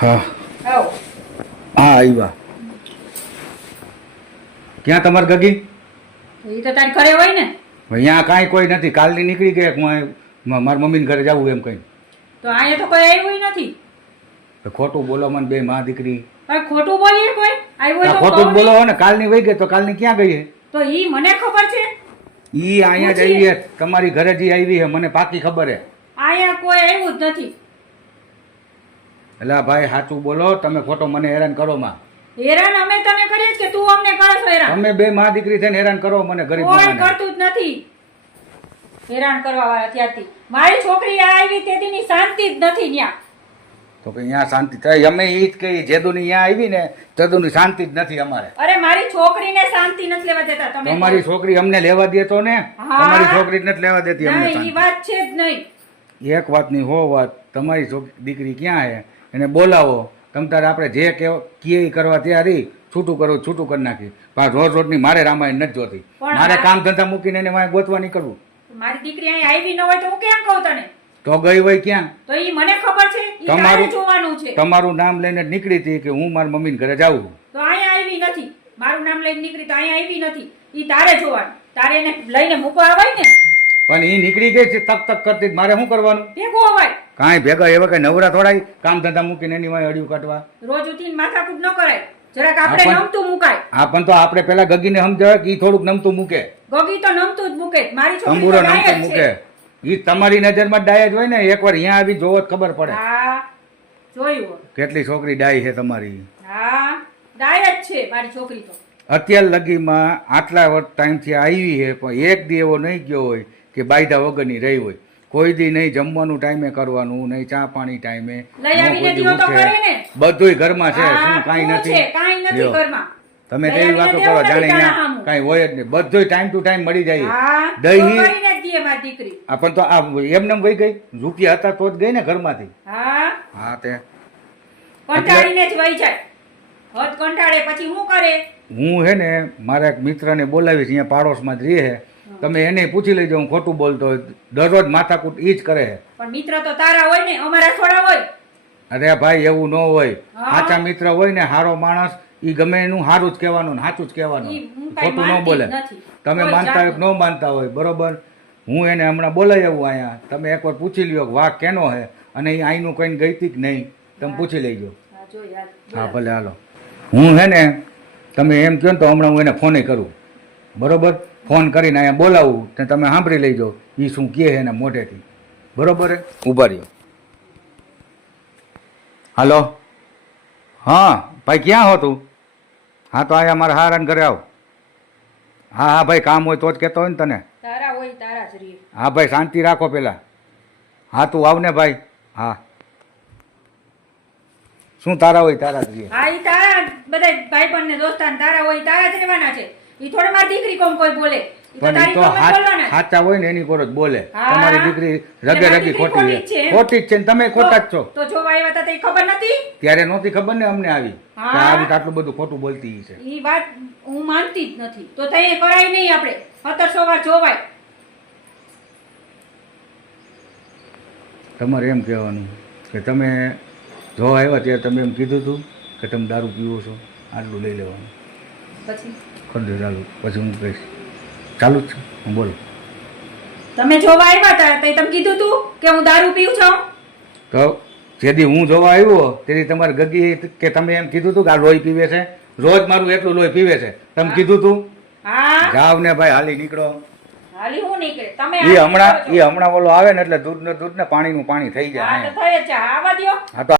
હા હા આવ્યા. ક્યાં તમાર ગગી? એ તો તારી ઘરે હોય ને. અહીંયા કાંઈ કોઈ નથી. કાલની નીકળી ગઈ હું મારા મમ્મીને ઘરે જવું એમ કઈ. તો અહીંયા તો કોઈ આવ્યું નથી. તો ખોટું બોલો મને બે માં દીકરી. પણ ખોટું બોલીએ કોઈ આવ્યું તો ખોટું બોલો ને. કાલની વહી ગઈ તો કાલની ક્યાં ગઈ હે? તો ઈ મને ખબર છે. ઈ અહીંયા જ આવી હે. તમારી ઘરે જે આવી હે મને પાકી ખબર હે. અહીંયા કોઈ આવ્યું જ નથી. એલા ભાઈ સાચું બોલો. તમે ખોટો મને હેરાન કરો માં. હેરાન અમે તને કરીએ કે તું અમને કરે છો હેરાન? તમે બે માં દીકરી થઈને હેરાન કરો મને ગરીબ કોઈ માણસને. કરતું જ નથી હેરાન કરવા વાળા ત્યારથી. મારી છોકરી આ આવી તેદીની શાંતિ જ નથી ન્યા. તો કે અહીંયા શાંતિ થાય. અમે ઈ જ કહી જેદુની અહીંયા આવી ને તેદુની શાંતિ જ નથી અમારે. અરે મારી છોકરીને શાંતિ નથી લેવા દેતા તમે. તમારી છોકરી અમને લેવા દે તો ને. તમારી છોકરી નથી લેવા દેતી અમને. નહીં ઈ વાત છે જ નહીં. એક વાતની હો વાત. તમારી દીકરી ક્યાં હે એને બોલાવો. તમ તારે આપણે જે કીએ કરવા ત્યારે છૂટું કરવું છૂટું કરી નાખી. પણ રોજ રોજની મારે રામાયણ નથી જોતી. મારે કામ ધંધા મૂકીને એને વાંહે ગોતવા નીકળવું. મારી દીકરી અહીં આવી ન હોય તો હું કેમ કહું તને? તો ગઈ હોય ક્યાં? તો ઈ મને ખબર છે. ઈ તારે જોવાનું છે. તમારું નામ લઈને નીકળી હતી કે હું મારી મમ્મીને ઘરે જાઉં. તો અહીંયા આવી નથી. મારું નામ લઈને નીકળી તો અહીંયા આવી નથી. ઈ તારે જોવાનું. તારે એને લઈને મૂકવા આવાય ને. પણ ઈ નીકળી ગઈ છે તક તક કરતી. મારે શું કરવાનું? ભેગો અવાય. કાંઈ ભેગા એવા કઈ નવરા થોડાય કામ ધંધા મૂકીને એની વાંહે અડિયું કાઢવા. રોજ ઉઠીને માથાકૂટ ન કરાય. જરાક આપણે નમતું મુકાય. હા પણ તો આપણે પેલા ગગીને સમજાવે કે ઈ થોડુંક નમતું મૂકે. ગગી તો નમતું જ મૂકે. મારી છોકરી અંબુરો તો ડાય નમતું જ મૂકે. છે. ઈ તમારી નજરમાં ડાય જ હોય ને. એકવાર અહીંયા આવી જોવો ખબર પડે. હા જોયું. કેટલી છોકરી ડાય છે તમારી. હા ડાય જ છે મારી છોકરી તો. અત્યાર લગીમાં આટલા વર્ષ ટાઈમથી આવી છે પણ એક દી એવો નહીં ગયો હોય કે બાયદા વગરની રહી હોય. કોઈ દી નહીં જમવાનું ટાઈમે કરવાનું, નહીં ચા પાણી ટાઈમે. બધુંય ઘરમાં છે. શું કાંઈ નથી? તમે તેવી વાતો કરો જાણે અહીંયા કાંઈ હોય જ નહીં. બધુંય ટાઈમ ટુ ટાઈમ મળી જાય. દહીં પણ તો આ એમને વહી ગઈ. રૂપિયા હતા તો જ ગઈ ને ઘરમાંથી. હા તે કંટાળીને જ વહી જાય. હદ કંટાળે પછી શું કરે? હું હે ને મારા એક મિત્રને બોલાવીશ અહીંયા પાડોશમાં જ રહે. તમે એને પૂછી લેજો હું ખોટું બોલતો હોય. દરરોજ માથાકૂટ ઈ જ કરે. પણ મિત્ર તો તારા હોય ને, અમારા થોડા હોય. અરે ભાઈ એવું ન હોય. સાચા મિત્ર હોય ને સારો માણસ ઈ ગમે એનું સારું જ કહેવાનું ને સાચું જ કહેવાનું. ખોટું ન બોલે. તમે માનતા હોય ન માનતા હોય બરોબર. હું એને હમણાં બોલાવી આવું અહીંયા. તમે એકવાર પૂછી લ્યો કે વાઘ કેનો હે અને એ અહીંનું કઈ ગઈ હતી કે નહીં. તમે પૂછી લેજો. હા ભલે હાલો. હું હે ને તમે એમ કહો ને તો હમણાં હું એને ફોને કરું બરોબર. ફોન કરીને અહીંયા બોલાવું તો તમે સાંભળી લેજો એ શું કહે એના મોઢેથી બરોબર. ઊભા રહ્યો. હાલો. હા ભાઈ ક્યાં હો તું? હા તો અહીંયા મારા હારાને ઘરે આવ. હા હા ભાઈ કામ હોય તો જ કહેતો હોય ને તને. તારા હોય તારા જ રહે. હા ભાઈ શાંતિ રાખો પેલા. હા તું આવ ને ભાઈ. હા શું તારા હોય તારા જ રહે? હા ઈ તારા બધા ભાઈબંધ ને દોસ્તાર તારા હોય તારા જ રહેવાના છે. ઈ થોડી મારી દીકરી કોમ કોઈ બોલે. પણ તો સાચા હોય ને એની કોર જ બોલે. તમારી દીકરી રગે રગી ખોટી છે. ખોટી જ છે ને તમે ખોટા જ છો. તો જોવા આવ્યા હતા તે ખબર નથી? ત્યારે નહોતી ખબર ને અમને આવી કે આવી આટલું બધું ખોટું બોલતી છે. ઈ વાત હું માનતી જ નથી. તો તઈ કરાય નહીં આપણે 1700 વાર જોવાય. તમારે એમ કહેવાનું કે તમે જોવા આવ્યા ત્યારે તમે એમ કીધું હતું કે તમે દારૂ પીવો છો આટલું લઈ લેવાનું. પછી કરી દે ચાલુ. પછી હું કહીશ ચાલુ જ છે. હું બોલો. તમે જોવા આવ્યા હતા તો તમે કીધું તું કે હું દારૂ પીઉં છું? તો જેથી હું જોવા આવ્યો તેથી તમારે ગગી કે તમે એમ કીધું હતું કે આ લોહી પીવે છે. રોજ મારું એટલું લોહી પીવે છે. તમે કીધું તું. હા જાવ ને ભાઈ હાલી નીકળો. હાલી હું નીકળે? તમે એ હમણાં ઓલો આવે ને એટલે દૂધ ને પાણીનું પાણી થઈ જાય. હા તો થઈ જ છે. આવા દ્યો. હા તો